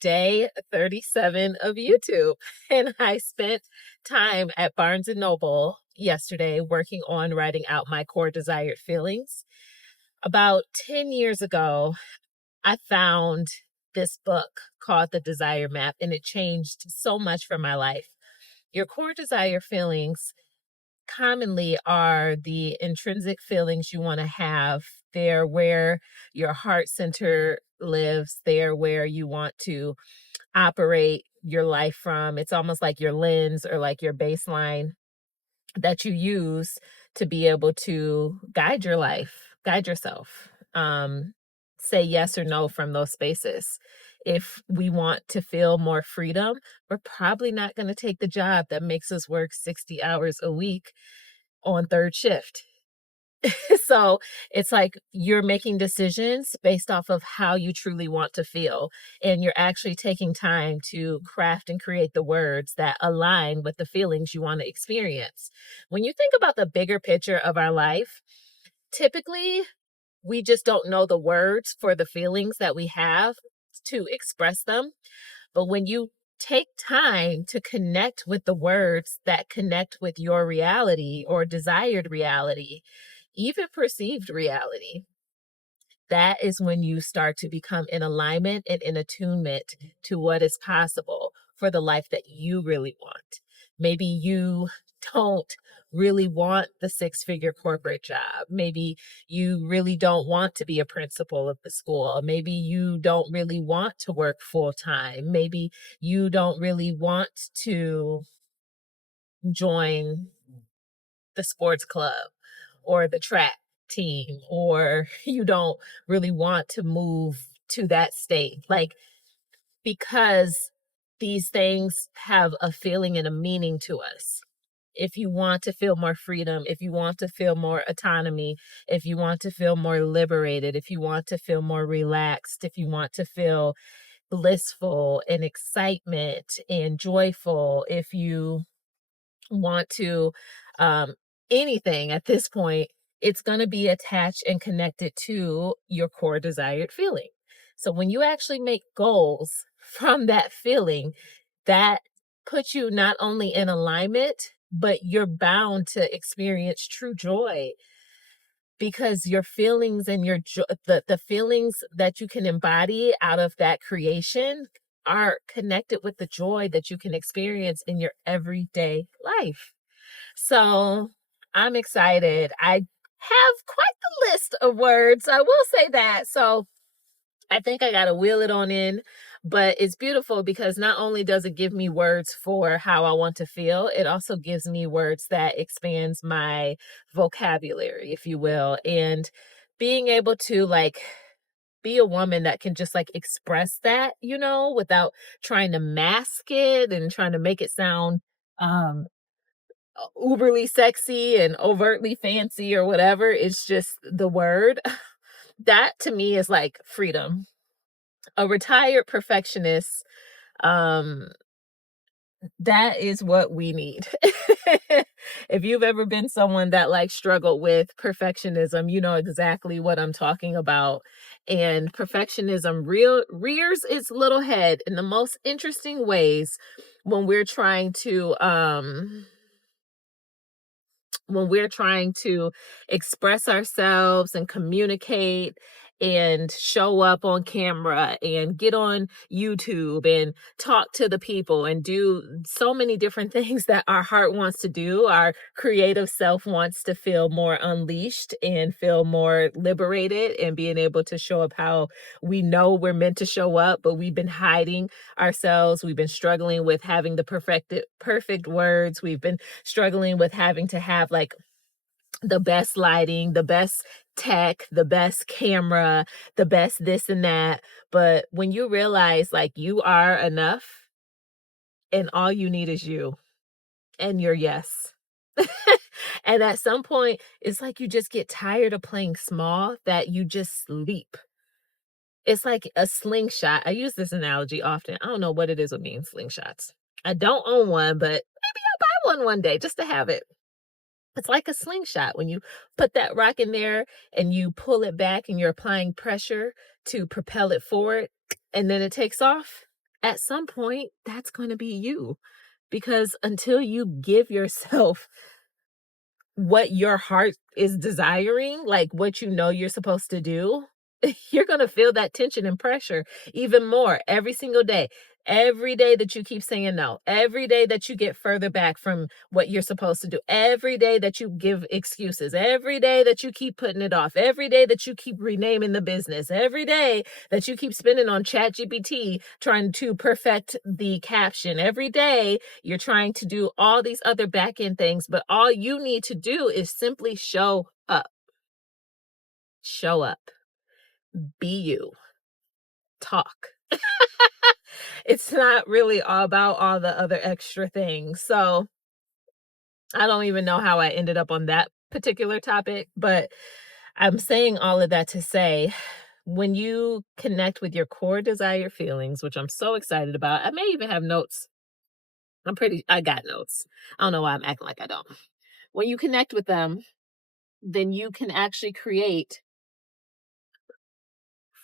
day 37 of YouTube. And I spent time at Barnes and Noble yesterday working on writing out my core desired feelings. About 10 years ago, I found this book called The Desire Map, and it changed so much for my life. Your core desire feelings commonly are the intrinsic feelings you want to have. They're where your heart center lives. They're where you want to operate your life from. It's almost like your lens or like your baseline that you use to be able to guide your life, guide yourself. Say yes or no from those spaces. If we want to feel more freedom, we're probably not going to take the job that makes us work 60 hours a week on third shift. So it's like you're making decisions based off of how you truly want to feel. And you're actually taking time to craft and create the words that align with the feelings you want to experience. When you think about the bigger picture of our life, typically we just don't know the words for the feelings that we have to express them. But when you take time to connect with the words that connect with your reality or desired reality, even perceived reality, that is when you start to become in alignment and in attunement to what is possible for the life that you really want. Maybe you don't really want the six-figure corporate job. Maybe you really don't want to be a principal of the school. Maybe you don't really want to work full time. Maybe you don't really want to join the sports club or the track team, or you don't really want to move to that state. Like, because these things have a feeling and a meaning to us. If you want to feel more freedom, if you want to feel more autonomy, if you want to feel more liberated, if you want to feel more relaxed, if you want to feel blissful and excitement and joyful, if you want to um, anything at this point, it's going to be attached and connected to your core desired feeling. So when you actually make goals from that feeling, that puts you not only in alignment, but you're bound to experience true joy, because your feelings and the feelings that you can embody out of that creation are connected with the joy that you can experience in your everyday life. So I'm excited. I have quite the list of words. I will say that. So I think I got to wheel it on in, but it's beautiful because not only does it give me words for how I want to feel, it also gives me words that expands my vocabulary, if you will. And being able to like be a woman that can just like express that, without trying to mask it and trying to make it sound um uberly sexy and overtly fancy or whatever. It's just the word. That to me is like freedom. A retired perfectionist, um, that is what we need. If you've ever been someone that like struggled with perfectionism, you know exactly what I'm talking about. And perfectionism rears its little head in the most interesting ways when we're trying to express ourselves and communicate and show up on camera and get on YouTube and talk to the people and do so many different things that our heart wants to do. Our creative self wants to feel more unleashed and feel more liberated and being able to show up how we know we're meant to show up, but we've been hiding ourselves. We've been struggling with having the perfect words. We've been struggling with having to have like the best lighting, the best tech, the best camera, the best this and that. But when you realize like you are enough and all you need is you and your yes. And at some point, it's like you just get tired of playing small, that you just sleep. It's like a slingshot. I use this analogy often. I don't know what it is with me and slingshots. I don't own one, but maybe I'll buy one day just to have it. It's like a slingshot. When you put that rock in there and you pull it back and you're applying pressure to propel it forward and then it takes off. at some point, that's going to be you. Because until you give yourself what your heart is desiring, like what you know you're supposed to do, you're going to feel that tension and pressure even more every single day. Every day that you keep saying no, every day that you get further back from what you're supposed to do, every day that you give excuses, every day that you keep putting it off, every day that you keep renaming the business, every day that you keep spending on ChatGPT trying to perfect the caption, every day you're trying to do all these other back end things, but all you need to do is simply show up. Show up. Be you. Talk. It's not really all about all the other extra things. So I don't even know how I ended up on that particular topic, but I'm saying all of that to say when you connect with your core desire feelings, which I'm so excited about, I may even have notes. I got notes. I don't know why I'm acting like I don't. When you connect with them, then you can actually create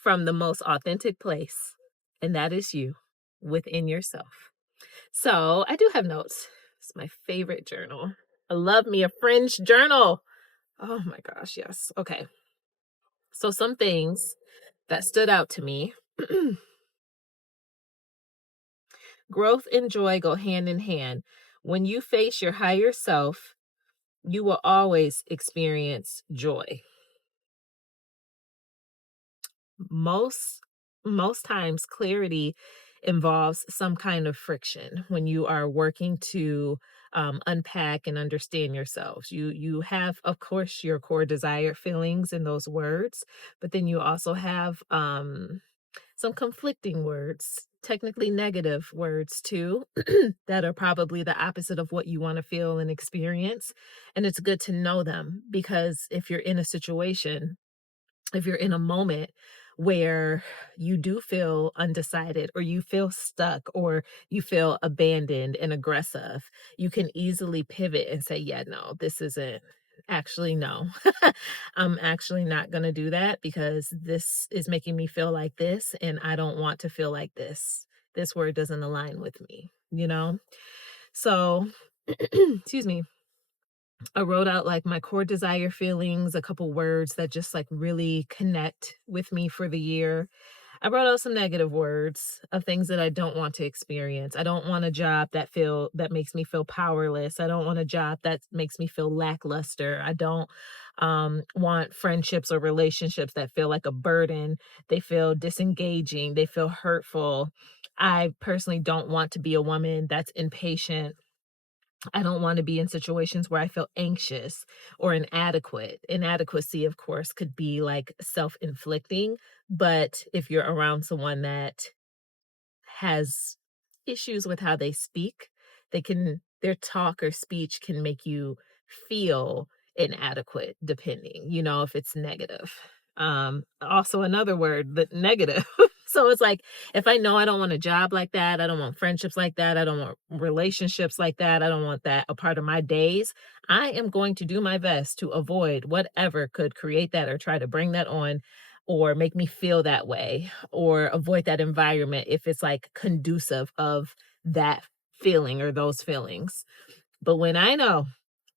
from the most authentic place, and that is you within yourself. So I do have notes. It's my favorite journal. I love me a Fringe journal. Oh my gosh, yes. Okay. So some things that stood out to me. Growth and joy go hand in hand. When you face your higher self, you will always experience joy. most most times clarity involves some kind of friction when you are working to unpack and understand yourselves. You have, of course, your core desire feelings in those words, but then you also have some conflicting words, technically negative words too, that are probably the opposite of what you want to feel and experience. And it's good to know them, because if you're in a situation, if you're in a moment where you do feel undecided, or you feel stuck, or you feel abandoned and aggressive, you can easily pivot and say, yeah, no, this isn't actually, no. I'm actually not going to do that because this is making me feel like this and I don't want to feel like this. This word doesn't align with me, you know? So, excuse me, I wrote out like my core desire feelings, a couple words that just like really connect with me for the year. I wrote out some negative words of things that I don't want to experience. I don't want a job that makes me feel powerless. I don't want a job that makes me feel lackluster. I don't want friendships or relationships that feel like a burden. They feel disengaging. They feel hurtful. I personally don't want to be a woman that's impatient. I don't want to be in situations where I feel anxious or inadequate. Inadequacy, of course, could be like self inflicting, but if you're around someone that has issues with how they speak, their talk or speech can make you feel inadequate, depending, if it's negative. Also another word, but negative. So it's like, if I know I don't want a job like that, I don't want friendships like that, I don't want relationships like that, I don't want that a part of my days, I am going to do my best to avoid whatever could create that or try to bring that on or make me feel that way, or avoid that environment if it's like conducive of that feeling or those feelings. But when I know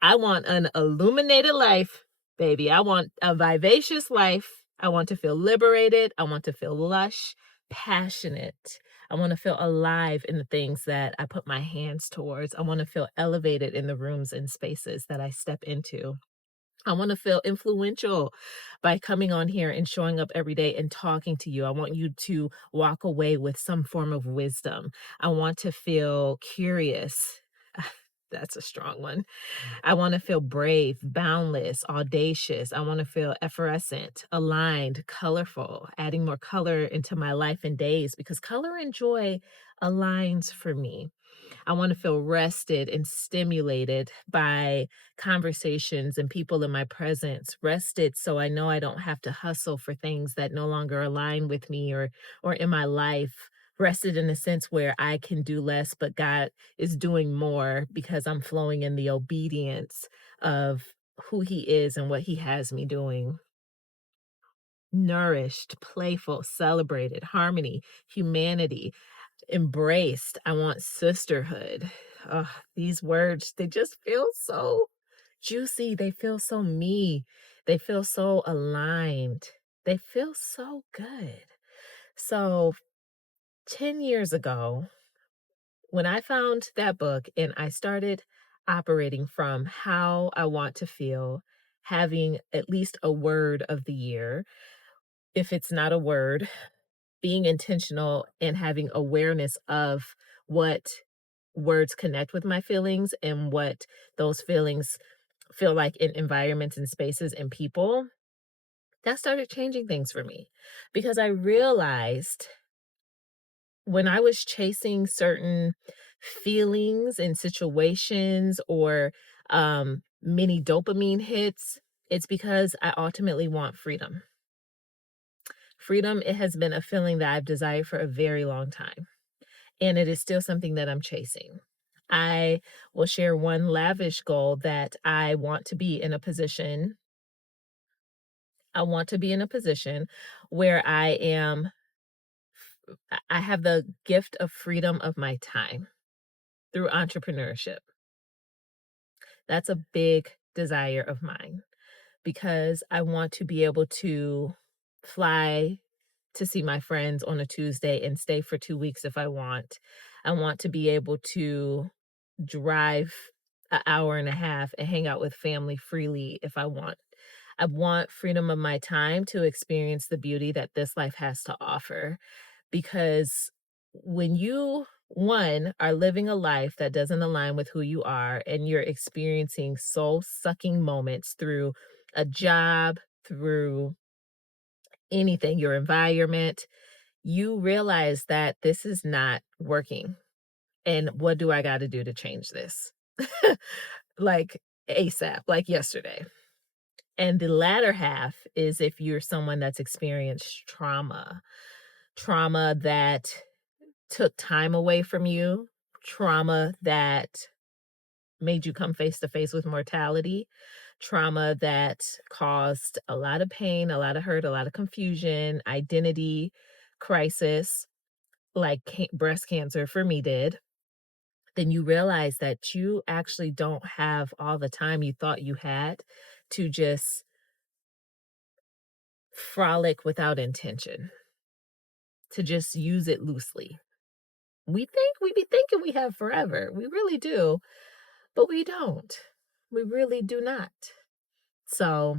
I want an illuminated life, baby, I want a vivacious life. I want to feel liberated. I want to feel lush, passionate. I want to feel alive in the things that I put my hands towards. I want to feel elevated in the rooms and spaces that I step into. I want to feel influential by coming on here and showing up every day and talking to you. I want you to walk away with some form of wisdom. I want to feel curious. That's a strong one. I want to feel brave, boundless, audacious. I want to feel effervescent, aligned, colorful, adding more color into my life and days, because color and joy aligns for me. I want to feel rested and stimulated by conversations and people in my presence. Rested so I know I don't have to hustle for things that no longer align with me or in my life. Rested in a sense where I can do less, but God is doing more because I'm flowing in the obedience of who He is and what He has me doing. Nourished, playful, celebrated, harmony, humanity. embraced. I want sisterhood. Ugh, these words, they just feel so juicy. They feel so me. They feel so aligned. They feel so good. So 10 years ago, when I found that book and I started operating from how I want to feel, having at least a word of the year, if it's not a word, being intentional and having awareness of what words connect with my feelings and what those feelings feel like in environments and spaces and people, that started changing things for me because I realized when I was chasing certain feelings and situations or many dopamine hits, it's because I ultimately want freedom. Freedom, it has been a feeling that I've desired for a very long time, and it is still something that I'm chasing. I will share one lavish goal that I want to be in a position. I want to be in a position where I have the gift of freedom of my time through entrepreneurship. That's a big desire of mine because I want to be able to fly to see my friends on a Tuesday and stay for 2 weeks if I want. I want to be able to drive an hour and a half and hang out with family freely if I want. I want freedom of my time to experience the beauty that this life has to offer because when you one are living a life that doesn't align with who you are and you're experiencing soul sucking moments through a job, through anything, your environment, you realize that this is not working. And what do I got to do to change this? Like ASAP, like yesterday. And the latter half is if you're someone that's experienced trauma that took time away from you, trauma that made you come face to face with mortality, trauma that caused a lot of pain, a lot of hurt, a lot of confusion, identity crisis, like breast cancer for me did, then you realize that you actually don't have all the time you thought you had to just frolic without intention, to just use it loosely. We be thinking we have forever. We really do, but we don't. We really do not. So,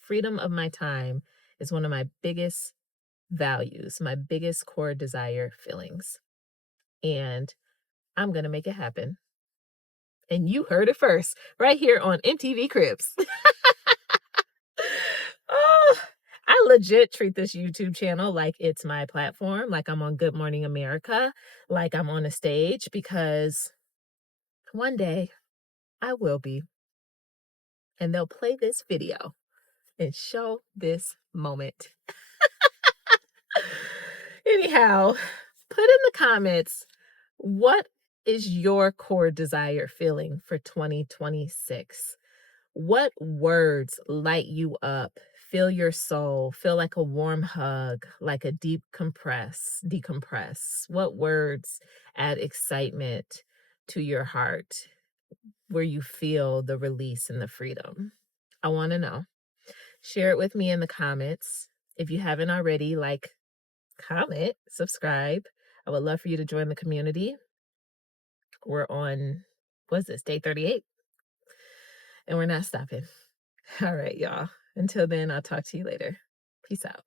freedom of my time is one of my biggest values, my biggest core desire feelings. And I'm going to make it happen. And you heard it first right here on MTV Cribs. Oh, I legit treat this YouTube channel like it's my platform, like I'm on Good Morning America, like I'm on a stage, because one day I will be. And they'll play this video and show this moment. Anyhow, put in the comments, what is your core desire feeling for 2026? What words light you up, fill your soul, feel like a warm hug, like a deep decompress? What words add excitement to your heart where you feel the release and the freedom? I want to know. Share it with me in the comments. If you haven't already, like, comment, subscribe. I would love for you to join the community. We're on, what's this, day 38? And we're not stopping. All right, y'all. Until then, I'll talk to you later. Peace out.